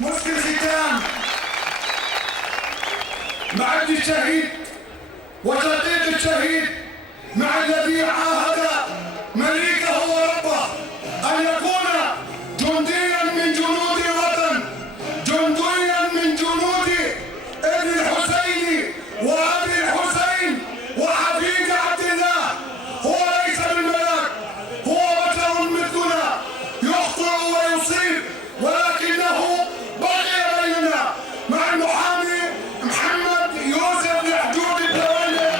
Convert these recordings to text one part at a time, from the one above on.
مسك الختام مع ابن الشهيد وتقييد الشهيد مع الذي عاهد مليكه وربه أن يكون جنديا من جنود الوطن، جنديا من جنود ابن الحسين وأبي الحسين وحفيد عبد الله. هو ليس بالملاك، هو بشر مثلنا يخطئ ويصيب، ولكنه بقي بيننا مع المحامي محمد يوسف الحجوج الدولي.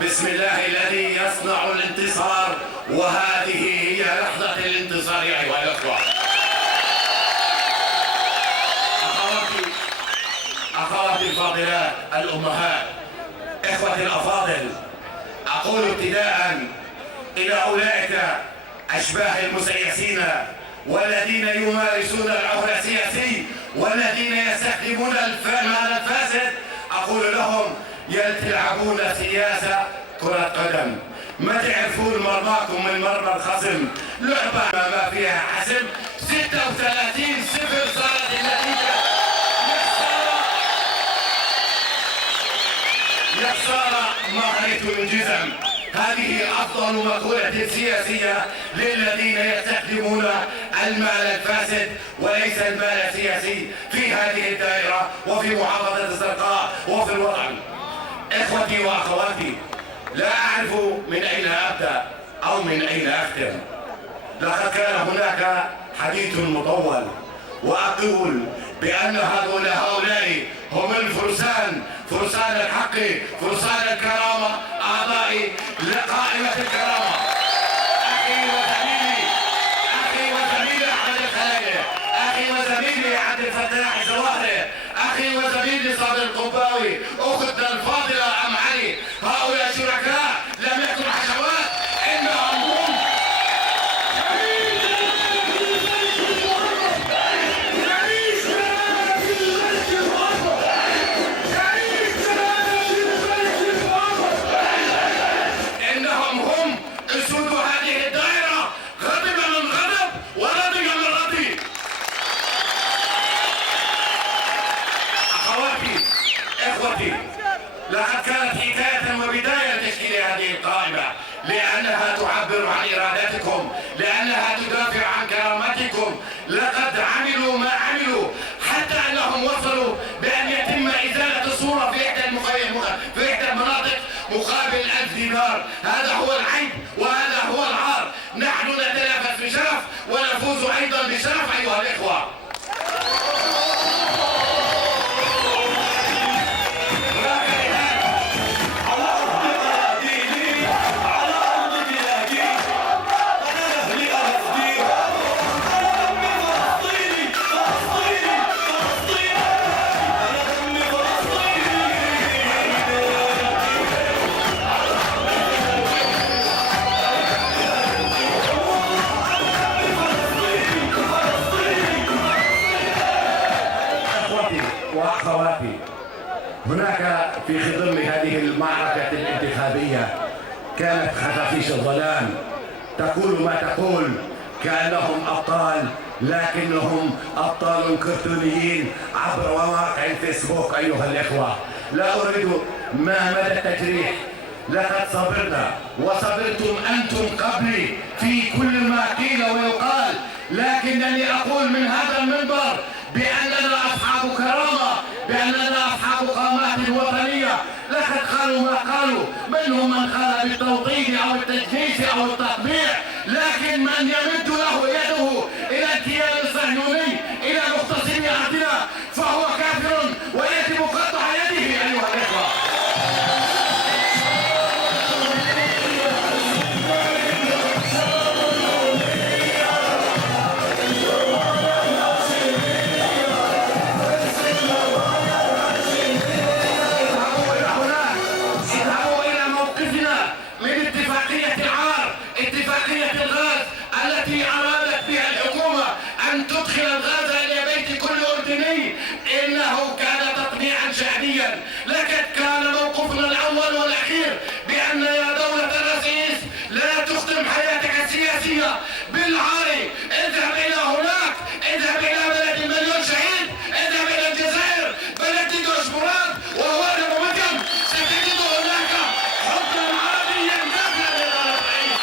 بسم الله الذي يصنع الانتصار، وهذه هي لحظة الانتصار أيها الأخوة. أخواتي الفاضلات الأمهات، إخوتي الأفاضل، أقول ابتداء إلى أولئك أشباه المسيسين والذين يمارسون العهر السياسي والذين يستخدمون المال الفاسد، أقول لهم يلعبون سياسة كرة قدم. ما تعرفون مرماكم من مرمى الخصم، لعبة ما فيها حسم. 36-0 صارت النتيجة. يا خسارة ما رأيت من جزم. هذه أفضل مقولة سياسية للذين يستخدمون المال الفاسد وليس المال السياسي في هذه الدائرة وفي محافظة الزرقاء وفي الوطن. إخوتي وأخواتي، لا أعرف من أين أبدأ أو من أين أختم. لقد كان هناك حديث مطول، وأقول بأن هؤلاء هم الفرسان، فرسان الحق، فرسان الكرامة، أعضاء لقائمة الكرامة. أخي وزميلي أحمد الخلايلي، أخي وزميلي عبد الفتاح الزواهري، أخي وزميلي صابر القباوي، أختنا الفاضلة أم علي، هؤلاء شركاء لم يكن حشوات، إنهم هم أسود هذه الدائرة. غضب من غضب ورضي من رضي. أخواتي إخوتي، لقد كانت حكاية وبداية تشكيل هذه القائمة، لأنها تعبر عن إرادتكم، لأنها تدافع عن كرامتكم. لقد عملوا ما عملوا حتى أنهم وصلوا بأن يتم إزالة الصورة في إحدى المناطق مقابل 1000 دينار. هذا هو العيب وهذا هو العار. نحن نتنافس بشرف ونفوز أيضا بشرف أيها الإخوة. وأخواتي، هناك في خضم هذه المعركة الانتخابية كانت خفافيش الظلام تقول ما تقول كأنهم أبطال، لكنهم أبطال كرتونيين عبر مواقع الفيسبوك أيها الإخوة. لا أريد ما مدى التجريح لقد صبرنا وصبرتم أنتم قبلي في كل ما قيل ويقال، لكنني أقول من هذا المنبر بأننا أصحاب كرامة، بأننا أصحاب قامات وطنية. لقد قالوا ما قالوا، منهم من قال بالتوطين أو التجنيس أو التطبيع، لكن من يمد له يده إلى الكيان الصهيوني إلى مغتصب أرضنا فهو كافر ويجب قطع يده أيها الإخوة. اتفاقية الغاز التي أرادت بها الحكومة أن تدخل الغاز إلى بيت كل أردني، إنه كان تطبيعا شعبيا. لقد كان موقفنا الأول والأخير بأن يا دولة الرئيس لا تختم حياتك السياسية بالعار. اذهب إلى هناك، اذهب إلى بلد المليون شهيد، اذهب إلى الجزائر بلد دوش مراد وهو مدن، ستجد هناك حكما عربيا كافيا للرئيس.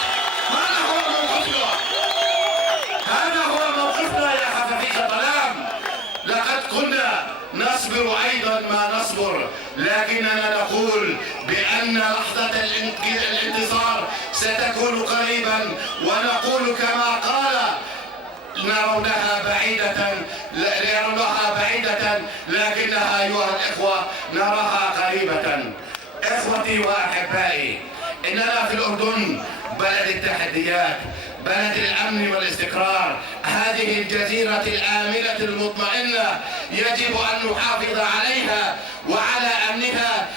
هذا هو موقفنا يا خفافيش الظلام. لقد كنا نصبر أيضا ما نصبر، لكننا نقول بأن لحظة الانتصار ستكون قريبا، ونقول كما قال نرونها بعيدة لكنها أيها الإخوة نراها قريبة. إخوتي وأحبائي، إننا في الأردن بلد التحديات، بلد الأمن والاستقرار، هذه الجزيرة الآمنة المطمئنة يجب أن نحافظ عليها وعلى أمنها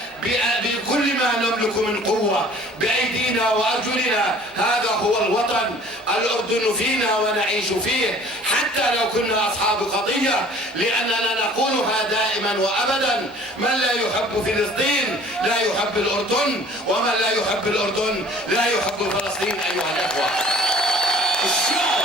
بكل ما نملك من قوة بأيدينا وأرجلنا. هذا هو الوطن، الأردن فينا ونعيش فيه حتى لو كنا أصحاب قضية، لأننا نقولها دائما وأبدا: من لا يحب فلسطين لا يحب الأردن، ومن لا يحب الأردن لا يحب فلسطين. أيها الأخوة، الشعب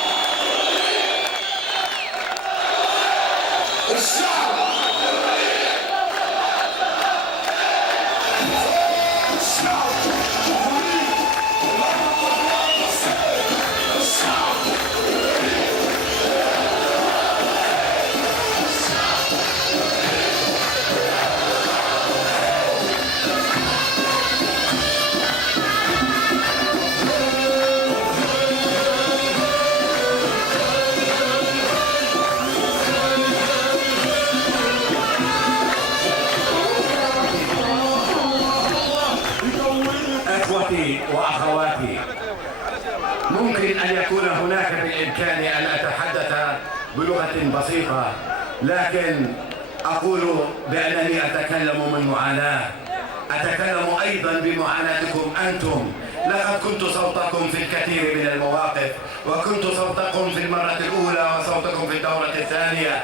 وأخواتي، ممكن أن يكون هناك بالإمكان أن أتحدث بلغة بسيطة، لكن أقول بأنني أتكلم من معاناة، أتكلم أيضا بمعاناتكم أنتم. لقد كنت صوتكم في الكثير من المواقف، وكنت صوتكم في المرة الأولى وصوتكم في الدورة الثانية.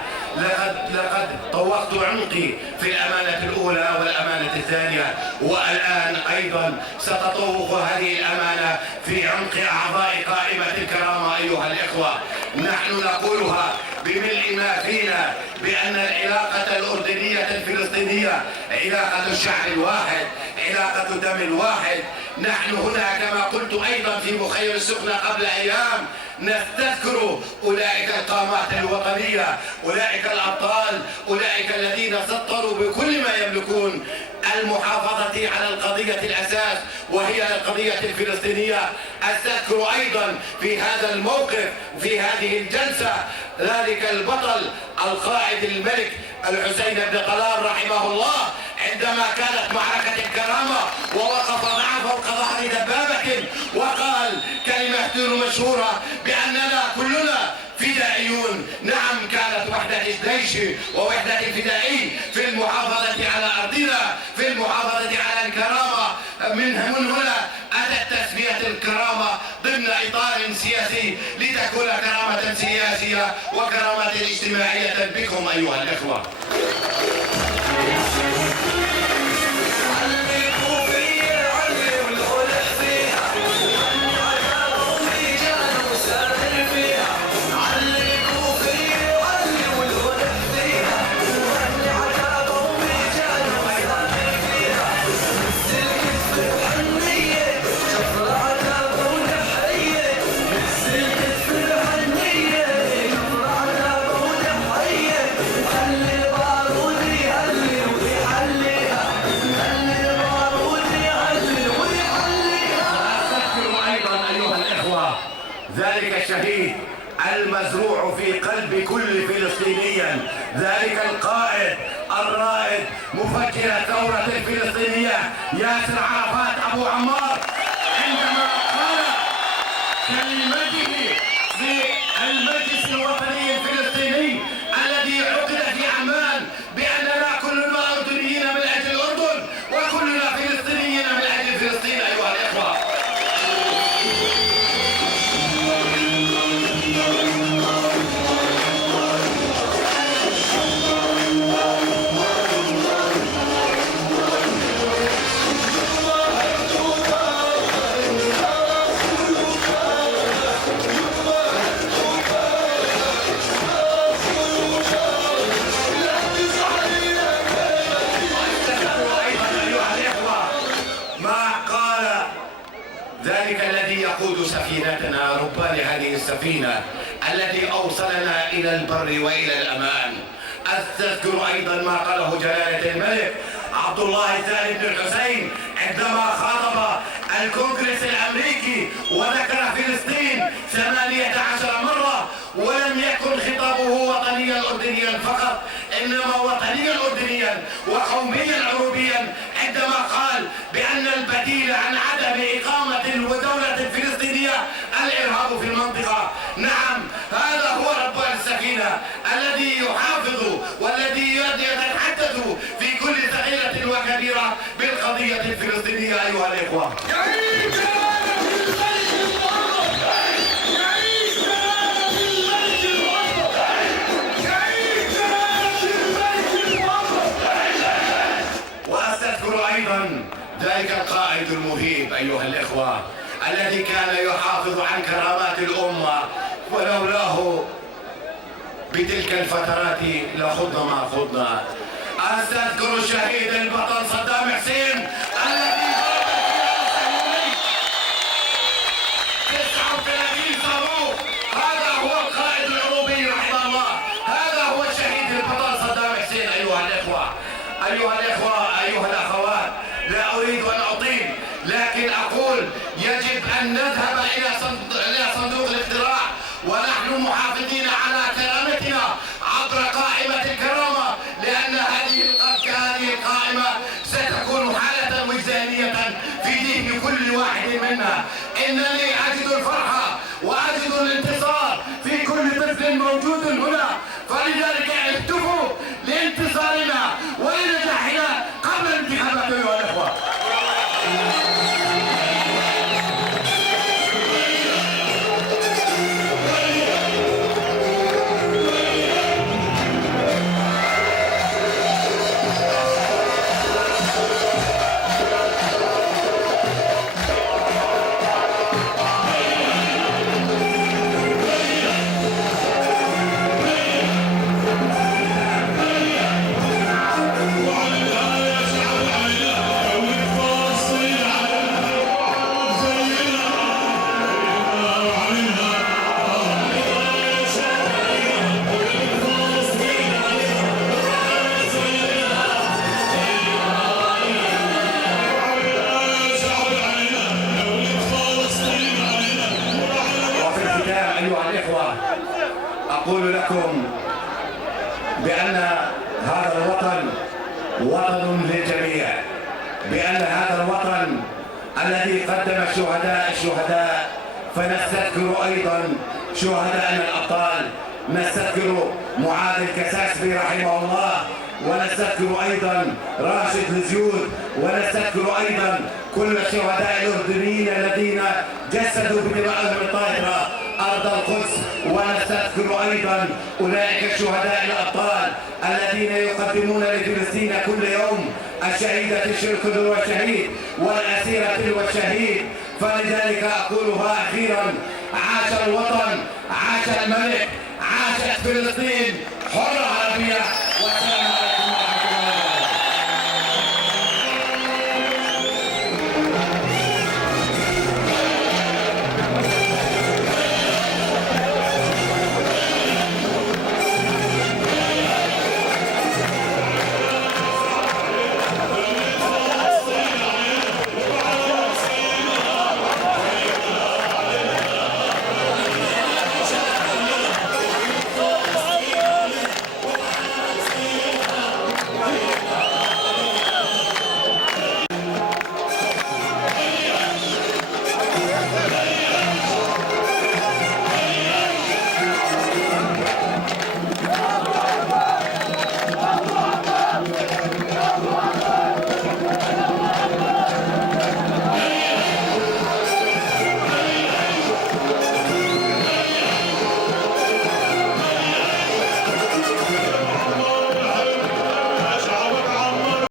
لقد طوقت عنقي في الأمانة الأولى والأمانة الثانية، والآن أيضا ستطوق هذه الأمانة في عنق أعضاء قائمة الكرامة. أيها الإخوة، نحن نقولها بملء ما فينا بأن العلاقة الأردنية الفلسطينية علاقة الشعب الواحد، علاقة دم واحد. نحن هنا كما قلت أيضا في مخيم السخنة قبل أيام نستذكر أولئك القامات الوطنية، أولئك الأبطال، أولئك الذين سطروا بكل ما يملكون المحافظة على القضية الأساس وهي القضية الفلسطينية. أستذكر أيضا في هذا الموقف في هذه الجلسة ذلك البطل القائد الملك الحسين بن طلال رحمه الله، عندما كانت معركة الكرامة ووقف معه فوق ظهر دبابة وقال كلمة مشهورة بأننا كلنا فدائيون. نعم، كانت وحدة الجيش ووحدة الفدائي في المحافظة على أرضنا، في المحافظة على الكرامة. من هنا أتت تسمية الكرامة ضمن إطار سياسي لتكون كرامة سياسية وكرامة اجتماعية بكم أيها الإخوة. ذلك الشهيد المزروع في قلب كل فلسطيني، ذلك القائد الرائد مفكر الثورة الفلسطينية ياسر عرفات أبو عمار، عندما قال كلمته في المجلس الوطني الفلسطيني الذي عقد في عمان بأننا كلنا أردنيين من أجل الأردن وكلنا فلسطينيين من أجل فلسطين. أيها الإخوة، ذلك الذي يقود سفينتنا ربان هذه السفينة الذي أوصلنا إلى البر وإلى الأمان. أستذكر أيضا ما قاله جلالة الملك عبد الله الثاني بن الحسين عندما خاطب الكونغرس الأمريكي وذكر فلسطين 18 مرة، ولم يكن خطابه وطنيا أردنيا فقط، إنما وطنيا أردنيا وقوميا عروبيا، عندما قال بأن البديل عن عدم إقامة ودولة فلسطينية الإرهاب في المنطقة. نعم، هذا هو ربان السفينة الذي يحافظ والذي يتحدث في كل صغيرة وكبيرة بالقضية الفلسطينية. أيها الإخوة، وأستذكر أيضا ذلك القائد المهيب أيها الإخوة الذي كان يحافظ عن كرامات الأمة، ولولاه بتلك الفترات لخضنا ما خضنا. أستذكر الشهيد البطل صدام حسين الذي ضرب 39 صاروخ. هذا هو القائد العروبي رحمه الله، هذا هو الشهيد البطل صدام حسين. أيها الإخوة، أيها الأخوات، لا أريد أن أطيل، لكن أقول يجب أن نذهب إلى صندوق الاقتراع ونحن محافظين على كرامتنا عبر قائمة الكرامة، لأن هذه القائمة ستكون حالة وجدانية في ذهن كل واحد منا. إنني أجد الفرحة وأجد الانتصار في كل طفل موجود هنا، فلذلك اهتفوا لانتصارنا ولنجاحنا قبل الانتخابات. أيها الأخوة، أقول لكم بأن هذا الوطن وطن للجميع، بأن هذا الوطن الذي قدم الشهداء، فنستذكر أيضا شهداءنا الأبطال، نستذكر معاذ الكساسبي رحمه الله، ونستذكر أيضا راشد الزيود، ونستذكر أيضا كل الشهداء الأردنيين الذين جسدوا بدمائهم الطاهرة أرض القدس، ونستذكر أيضا أولئك الشهداء الأبطال الذين يقدمون لفلسطين كل يوم الشهيدة الشركد والشهيد والأسيرة والشهيد. فلذلك أقولها أخيرا: عاش الوطن، عاش الملك، عاشت فلسطين حرة عربية.